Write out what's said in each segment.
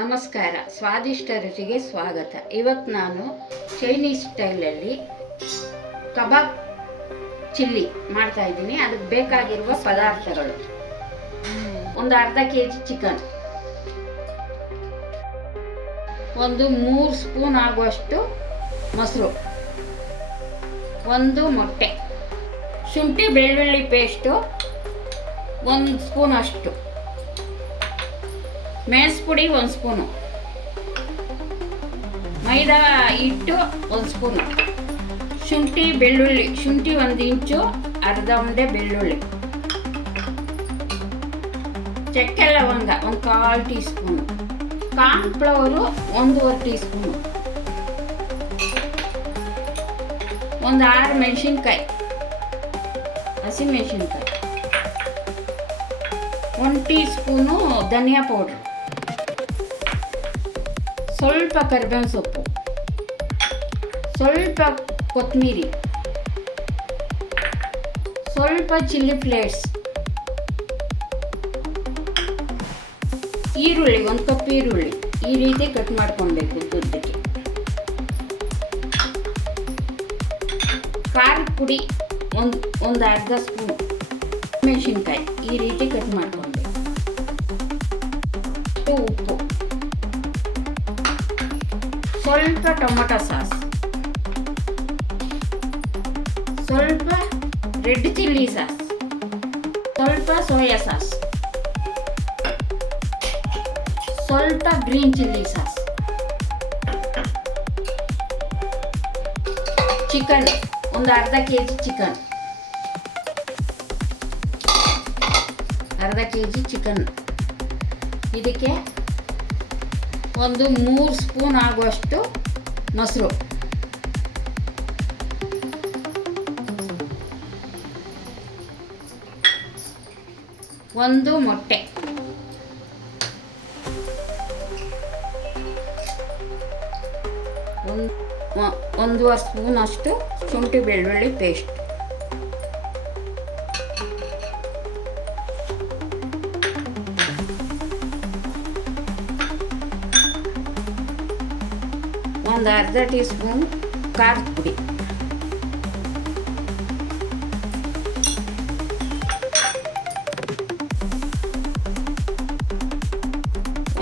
ನಮಸ್ಕಾರ, ಸ್ವಾದಿಷ್ಟ ರುಚಿಗೆ ಸ್ವಾಗತ. ಇವತ್ತು ನಾನು ಚೈನೀಸ್ ಸ್ಟೈಲಲ್ಲಿ ಕಬಾಬ್ ಚಿಲ್ಲಿ ಮಾಡ್ತಾ ಇದ್ದೀನಿ. ಅದಕ್ಕೆ ಬೇಕಾಗಿರುವ ಪದಾರ್ಥಗಳು: ಒಂದು ಅರ್ಧ ಕೆಜಿ ಚಿಕನ್, ಒಂದು 3 ಸ್ಪೂನ್ ಆಗುವಷ್ಟು ಮೊಸರು, ಒಂದು ಮೊಟ್ಟೆ, ಶುಂಠಿ ಬೆಳ್ಳುಳ್ಳಿ ಪೇಸ್ಟು 1 ಸ್ಪೂನ್ ಅಷ್ಟು, ಮೆಣಸು ಪುಡಿ 1 ಸ್ಪೂನು, ಮೈದಾ ಹಿಟ್ಟು 1 ಸ್ಪೂನು, ಶುಂಠಿ 1 ಇಂಚು, ಅರ್ಧ ಉಂಡೆ ಬೆಳ್ಳುಳ್ಳಿ, ಚಕ್ಕೆ ಲವಂಗ 1/4 tea spoon, cornflour 1/2 tea spoon, ಒಂದು 6 ಮೆಣಸಿನ್ಕಾಯಿ, ಹಸಿಮೆಣಸಿನ್ಕಾಯಿ, 1 ಟೀ ಸ್ಪೂನು ಧನಿಯಾ ಪೌಡ್ರ್, ಸ್ವಲ್ಪ ಕರಿಬೇವಿನ ಸೊಪ್ಪು, ಸ್ವಲ್ಪ ಕೊತ್ತಂಬರಿ, ಸ್ವಲ್ಪ ಚಿಲ್ಲಿ ಫ್ಲೇಕ್ಸ್, ಈರುಳ್ಳಿ 1 ಕಪ್ ಈರುಳ್ಳಿ ಈ ರೀತಿ ಕಟ್ ಮಾಡ್ಕೊಳ್ಬೇಕು ಉದ್ದಕ್ಕೆ, ಖಾರದ ಪುಡಿ ಒಂದು ಅರ್ಧ ಸ್ಪೂನ್, ಮೆಣಸಿನ್ಕಾಯಿ ಈ ರೀತಿ ಕಟ್ ಮಾಡ್ಕೊಳ್ಬೇಕು, ಉಪ್ಪು, ಸ್ವಲ್ಪ ಟೊಮೊಟೊ ಸಾಸ್, ಸ್ವಲ್ಪ ರೆಡ್ ಚಿಲ್ಲಿ ಸಾಸ್, ಸ್ವಲ್ಪ ಸೋಯಾ ಸಾಸ್, ಸ್ವಲ್ಪ ಗ್ರೀನ್ ಚಿಲ್ಲಿ ಸಾಸ್, ಚಿಕನ್ ಒಂದು ಅರ್ಧ ಕೆಜಿ ಚಿಕನ್, ಇದಕ್ಕೆ ಒಂದು 3 ಸ್ಪೂನ್ ಆಗುವಷ್ಟು ಮೊಸರು, ಒಂದು ಮೊಟ್ಟೆ, ಒಂದೂವರೆ ಸ್ಪೂನ್ ಅಷ್ಟು ಶುಂಠಿ ಬೆಳ್ಳುಳ್ಳಿ ಪೇಸ್ಟ್, ಒಂದು ಅರ್ಧ ಟೀ ಸ್ಪೂನ್ ಖಾರದ ಪುಡಿ,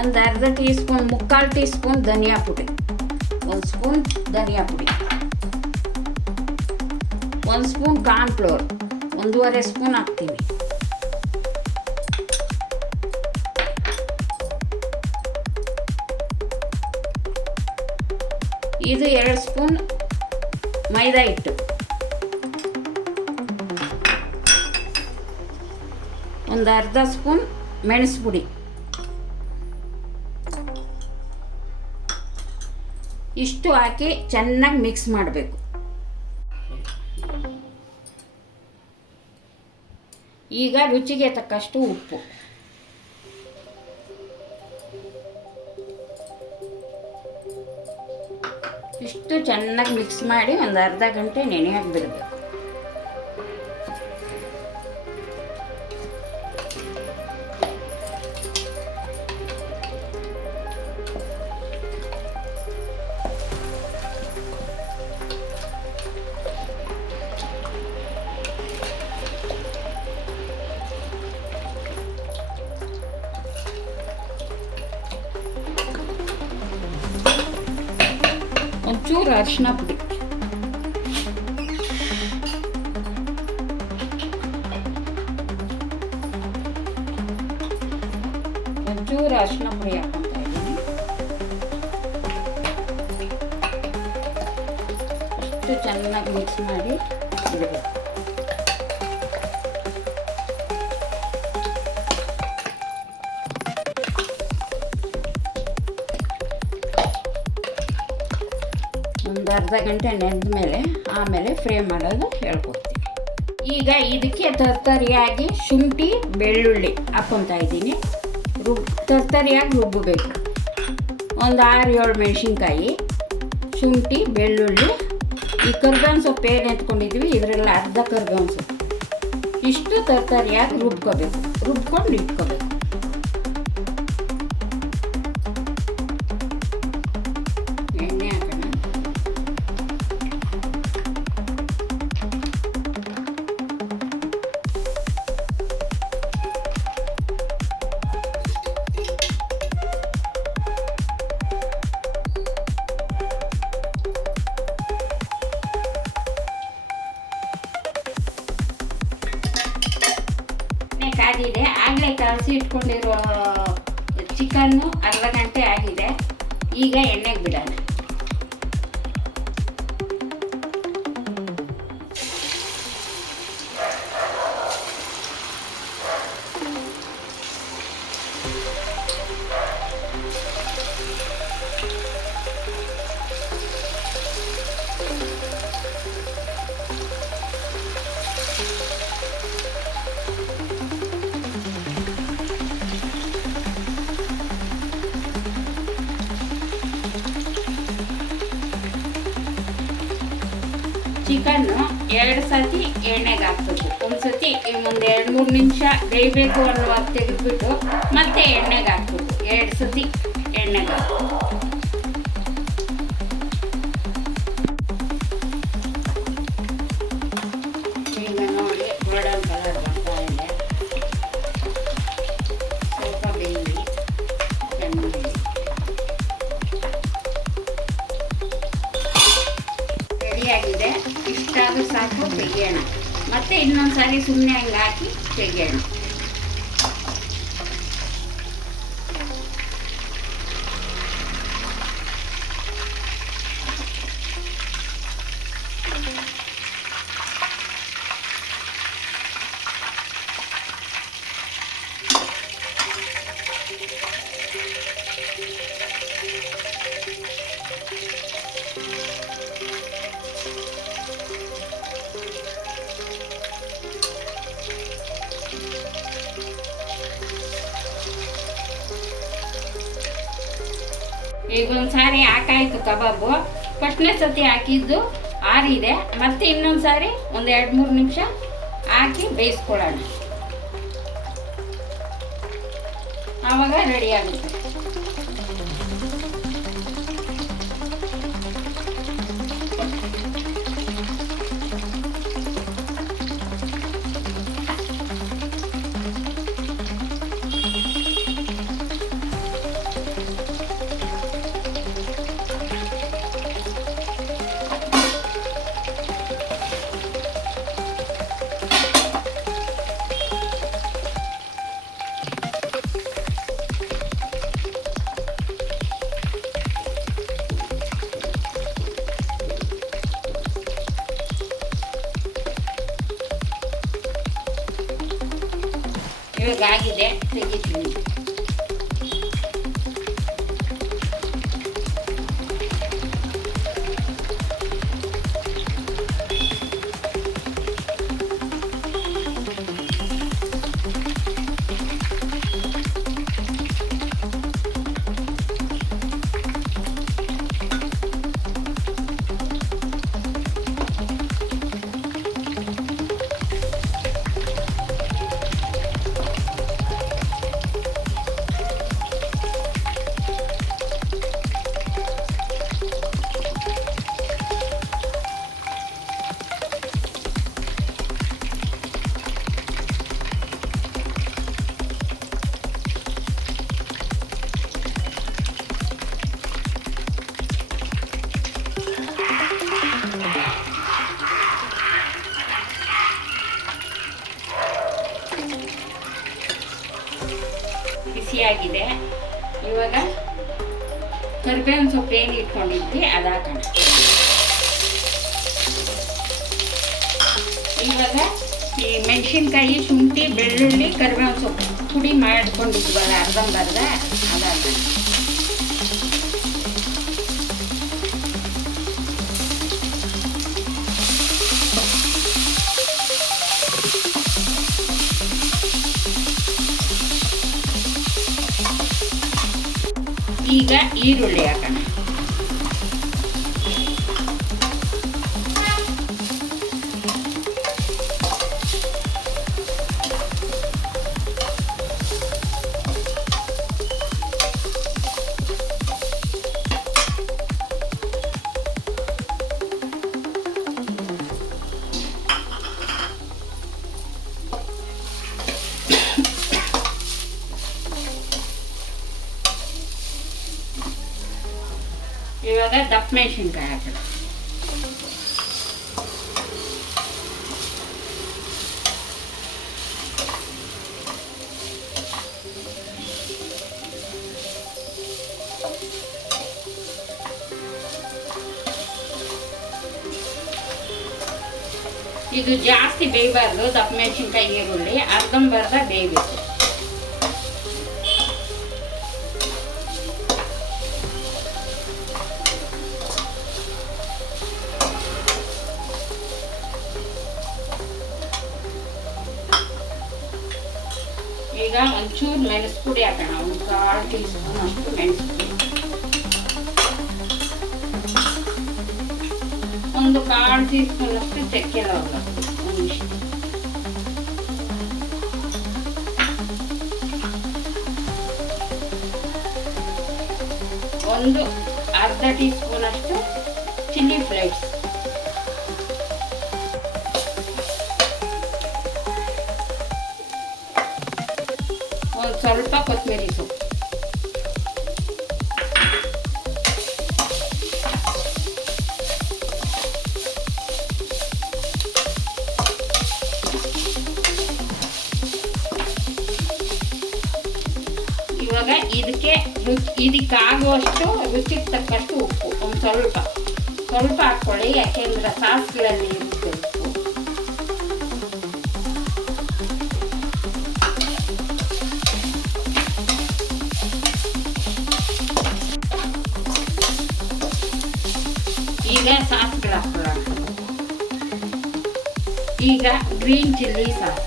ಒಂದು ಅರ್ಧ ಟೀ ಸ್ಪೂನ್ 3/4 ಟೀ ಸ್ಪೂನ್ ಧನಿಯಾ ಪುಡಿ, 1 ಸ್ಪೂನ್ ಧನಿಯಾ ಪುಡಿ, 1 ಸ್ಪೂನ್ ಕಾರ್ನ್ಫ್ಲೋರ್ 1.5 ಸ್ಪೂನ್ ಹಾಕ್ತೀವಿ, ಇದು 2 ಸ್ಪೂನ್ ಮೈದಾ ಹಿಟ್ಟು, ಒಂದು ಅರ್ಧ ಸ್ಪೂನ್ ಮೆಣಸು ಪುಡಿ, ಇಷ್ಟು ಹಾಕಿ ಚೆನ್ನಾಗಿ ಮಿಕ್ಸ್ ಮಾಡಬೇಕು. ಈಗ ರುಚಿಗೆ ತಕ್ಕಷ್ಟು ಉಪ್ಪು, ಇಷ್ಟು ಚೆನ್ನಾಗಿ ಮಿಕ್ಸ್ ಮಾಡಿ ಒಂದು ಅರ್ಧ ಗಂಟೆ ನೆನೆಯಾಗಿ ಬಿಡಬೇಕು. ಒಂಚೂರು ಅರಿಶಿನ ಪುಡಿ, ಹಾಕ್ಕೊತಾ ಇದ್ದೀನಿ. ಅಷ್ಟು ಚೆನ್ನಾಗಿ ಮಿಕ್ಸ್ ಮಾಡಿ ಬಿಡಬೇಕು. ಒಂದು ಅರ್ಧ ಗಂಟೆ ನೆನೆದ ಮೇಲೆ ಆಮೇಲೆ ಫ್ರೈ ಮಾಡೋದು ಹೇಳ್ಕೊಡ್ತೀನಿ. ಈಗ ಇದಕ್ಕೆ ತರ್ತರಿಯಾಗಿ ಶುಂಠಿ ಬೆಳ್ಳುಳ್ಳಿ ಹಾಕ್ಕೊತಾ ಇದ್ದೀನಿ. ತರ್ತರಿಯಾಗಿ ರುಬ್ಬಬೇಕು. ಒಂದು 6-7 ಮೆಣಸಿನ್ಕಾಯಿ, ಶುಂಠಿ ಬೆಳ್ಳುಳ್ಳಿ, ಈ ಕರ್ಬೇವಿನ ಸೊಪ್ಪು ಏನು ಎತ್ಕೊಂಡಿದ್ವಿ ಇದರಲ್ಲಿ ಅರ್ಧ ಕರ್ಬೇವಿನ ಸೊಪ್ಪು, ಇಷ್ಟು ತರ್ತರಿಯಾಗಿ ರುಬ್ಕೊಂಡು ಇಟ್ಕೋಬೇಕು. ಹಸಿ ಇಟ್ಕೊಂಡಿರೋ ಚಿಕನ್ನು ಅರ್ಧ ಗಂಟೆ ಆಗಿದೆ. ಈಗ ಎಣ್ಣೆಗೆ ಬಿಡೋಣ. ಚಿಕನ್ನು 2 ಸತಿ ಎಣ್ಣೆಗೆ ಹಾಕ್ಬೇಕು. ಒಂದು ಸತಿ ಒಂದು 2-3 ನಿಮಿಷ ಬೇಯಬೇಕು ಅನ್ನುವಾಗ ತೆಗೆದುಬಿಟ್ಟು ಮತ್ತೆ ಎಣ್ಣೆಗೆ ಹಾಕ್ಬೇಕು. 2 ಸತಿ ಎಣ್ಣೆಗೆ ಹಾಕ್ಬೇಕು. ಈಗ ನೋಡಿ ಗೋಲ್ಡನ್ ಕಲರ್ ಬರ್ತಾ ಇದೆ. ಸ್ವಲ್ಪ ಬೇಯಲಿ ಚೆನ್ನಾಗಿ. ರೆಡಿಯಾಗಿದೆ. ಇಷ್ಟಾದರೂ ಸಾಕು, ತೆಗೆಯೋಣ. ಮತ್ತೆ ಇನ್ನೊಂದು ಸಾರಿ ಸುಮ್ಮನೆ ಹಂಗೆ ಹಾಕಿ ತೆಗೆಯೋಣ. ಈಗ ಒಂದು ಸಾರಿ ಹಾಕಾಯ್ತು ಕಬಾಬು. ಫಸ್ಟ್ನೇ ಸತಿ ಹಾಕಿದ್ದು ಆರಿದೆ. ಮತ್ತೆ ಇನ್ನೊಂದು ಸಾರಿ ಒಂದು 2-3 ನಿಮಿಷ ಹಾಕಿ ಬೇಯಿಸ್ಕೊಳ್ಳೋಣ. ಆವಾಗ ರೆಡಿ ಆಗುತ್ತೆ. ಇವಾಗ ಆಗಿದೆ, ತೆಗಿತೀನಿ. ಬಿಸಿಯಾಗಿದೆ. ಇವಾಗ ಕರಿಬೇವಿನ ಸೊಪ್ಪು ಏನು ಇಟ್ಕೊಂಡಿದ್ವಿ ಅದು ಹಾಕೋಣ. ಇವಾಗ ಈ ಮೆಣಸಿನ್ಕಾಯಿ, ಶುಂಠಿ, ಬೆಳ್ಳುಳ್ಳಿ, ಕರಿಬೇವಿನ ಸೊಪ್ಪು ಪುಡಿ ಮಾಡ್ಕೊಂಡಿದ್ವಲ್ಲ ಅರ್ಧಂಬರ್ಧ ಅದು ಹಾಕೋಣ. ಈಗ ಈರುಳ್ಳಿ ಹಾಕೋಣ. ಇವಾಗ ದಪ್ಪ ಮೆಣಸಿನ್ಕಾಯಿ ಹಾಕೋಣ. ಇದು ಜಾಸ್ತಿ ಬೇಯಬಾರ್ದು. ದಪ್ಪ ಮೆಣಸಿನ್ಕಾಯಿ ಈರುಳ್ಳಿ ಅರ್ಧಂಬರ್ಧ ಬೇಯಬೇಕು. ಈಗ ಒಂಚೂರು ಮೆಣಸು ಪುಡಿ ಹಾಕೋಣ. ಒಂದು 1/4 ಟೀ ಸ್ಪೂನ್ ಅಷ್ಟು ಮೆಣಸು ಪುಡಿ, ಒಂದು 1/4 ಟೀ ಸ್ಪೂನ್ ಅಷ್ಟು ಚಕ್ಕೆ ಲವಂಗ, ಒಂದಿಷ್ಟು, ಒಂದು ಅರ್ಧ ಟೀ ಸ್ಪೂನ್ ಅಷ್ಟು ಚಿಲ್ಲಿ ಫ್ಲೇಕ್ಸ್, ಒಂದು ಸ್ವಲ್ಪ ಕೊತ್ತಂಬರಿ ಸೊಪ್ಪು, ಇವಾಗ ಇದಕ್ಕಾಗುವಷ್ಟು ರುಚಿಗೆ ತಕ್ಕಷ್ಟು ಉಪ್ಪು, ಒಂದು ಸ್ವಲ್ಪ ಹಾಕ್ಕೊಳ್ಳಿ. ಯಾಕೆಂದ್ರೆ ಸಾಸ್ಗಳಲ್ಲಿ ಇರುತ್ತೆ ಉಪ್ಪು. ಈಗ ಸಾಸ್ಗಳು ಹಾಕೊಳ್ಳೋಣ. ಈಗ ಗ್ರೀನ್ ಚಿಲ್ಲಿ ಸಾಸ್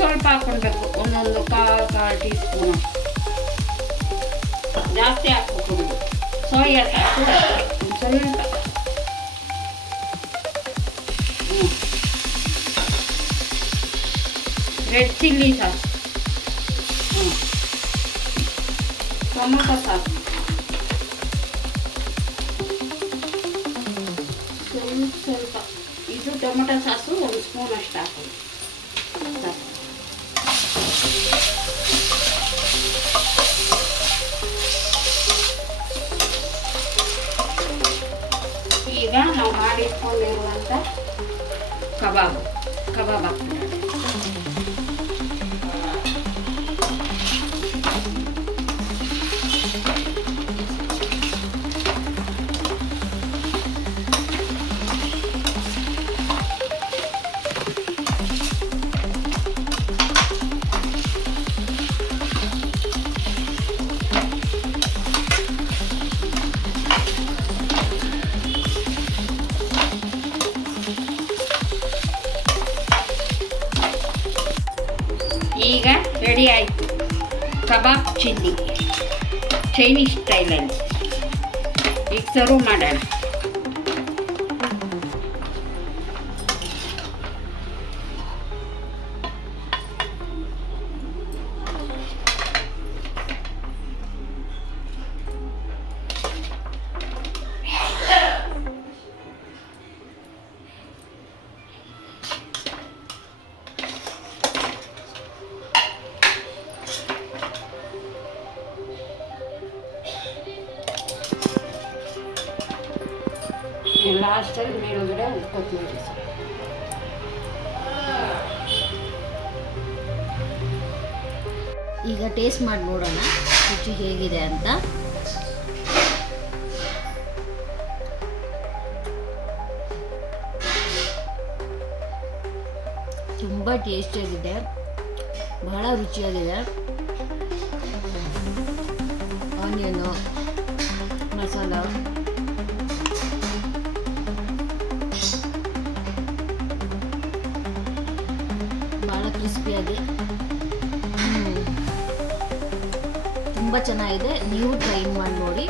ಸ್ವಲ್ಪ ಹಾಕೊಳ್ಬೇಕು. ಒಂದೊಂದು 1/4 ಟೀ ಸ್ಪೂನ್, ಜಾಸ್ತಿ ಹಾಕ್ಬೇಕು. ಸೋಯಾ ಸಾಸು ಸ್ವಲ್ಪ, red chilli sauce, tomato sauce ಸ್ವಲ್ಪ. ಇದು ಟೊಮೊಟೊ ಸಾಸು 1 ಸ್ಪೂನ್ ಅಷ್ಟು ಹಾಕೋದು. ಈಗ ನಾವು ಮಾಡಿಟ್ಕೊಂಡಿರುವಂಥ ಕಬಾಬ್ ಹಾಕ್ತೀವಿ. ಈಗ ರೆಡಿ ಆಯಿತು ಕಬಾಬ್ ಚಿಲ್ಲಿ ಚೈನೀಸ್ ಸ್ಟೈಲಲ್ಲಿ. ಈಗ ಸರ್ವ್ ಮಾಡೋಣ. ಲಾಸ್ಟಲ್ಲಿ ಮೇಲುಗಡೆ ಕೊತ್ತಂಬರಿ ಸೊಪ್ಪು. ಈಗ ಟೇಸ್ಟ್ ಮಾಡಿ ನೋಡೋಣ ರುಚಿ ಹೇಗಿದೆ ಅಂತ. ತುಂಬ ಟೇಸ್ಟಿಯಾಗಿದೆ, ಬಹಳ ರುಚಿಯಾಗಿದೆ. ಆನಿಯನು, ಮಸಾಲ, ಭಾಳ ಕ್ರಿಸ್ಪಿಯಾಗಿ ತುಂಬ ಚೆನ್ನಾಗಿದೆ. ನೀವು ಟ್ರೈ ಮಾಡಿ ನೋಡಿ.